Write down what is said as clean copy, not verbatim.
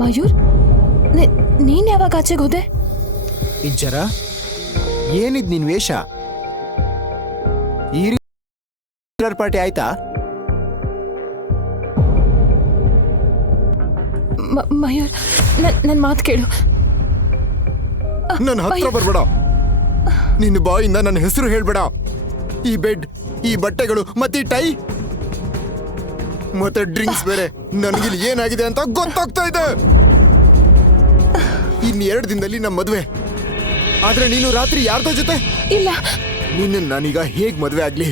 ಮಯೂರ್, ನೀನ್ ಯಾವಾಗ ಆಚೆಗೆ ಹೋದೆ? ಇಂಚರ, ಏನಿದ್ ನಿನ್ ವೇಷ? ಈ ಪಾರ್ಟಿ ಆಯ್ತಾ? ಮಯೂರ್, ನನ್ ಮಾತು ಕೇಳು. ನನ್ನ ಹತ್ರ ಬರ್ಬೇಡ. ನಿನ್ನ ಬಾಯಿಂದ ನನ್ನ ಹೆಸರು ಹೇಳ್ಬೇಡ. ಈ ಬೆಡ್, ಈ ಬಟ್ಟೆಗಳು ಮತ್ತೆ ಈ ಟೈ ಮತ್ತೆ ಡ್ರಿಂಕ್ಸ್ ಬೇರೆ, ನನಗಿಲ್ಲಿ ಏನಾಗಿದೆ ಅಂತ ಗೊತ್ತಾಗ್ತಾ ಇದೆ. ಇನ್ನು2 ದಿನದಲ್ಲಿ ನಮ್ಮ ಮದುವೆ. ಆದ್ರೆ ನೀನು ರಾತ್ರಿ ಯಾರ್ದೋ ಜೊತೆ? ಇಲ್ಲ. ನಿನ್ನ ನಾನೀಗ ಹೇಗ್ ಮದುವೆ ಆಗ್ಲಿ?